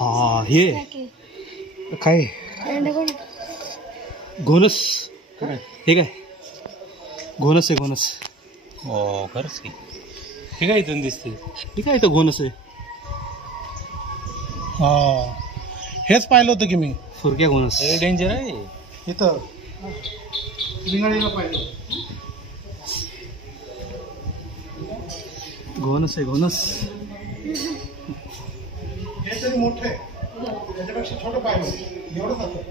हाँ हे काय घोणस हे काय घोणस आहे घोणस. हो खरंच की हे काय इथून दिसते हे काय इथं घोणस आहे. हा हेच पाहिलं होतं की मी फुरक्या घोणस डेंजर आहे इथं रिंगणीला पाहिलं. घोणस आहे घोणस. हे तरी मोठं आहे त्याच्यापेक्षा छोटं पाहिलं एवढंच असतं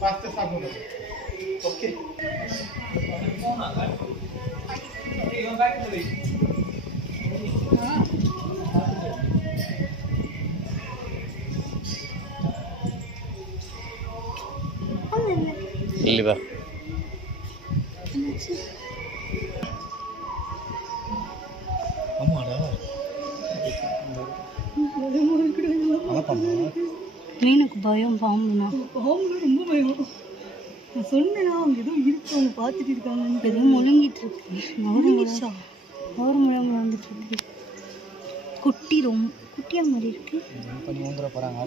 5 ते 7 फुट. ओके ಇಲ್ಲಿ ಬಾ மீனுக்கு பயம் பாம்புனா பாம்பு ரொம்ப பயம். நான் சொன்னேன்னா அவங்க ஏதோ இருக்கு அவங்க பார்த்துட்டு இருக்காங்க. எதுவும் முழுங்கிட்டு இருக்கு. முழுங்கிடுச்சா ஒரு முழங்கு வந்துட்டு இருக்கு. குட்டி ரொம்ப குட்டியா மாதிரி இருக்கு. போறாங்க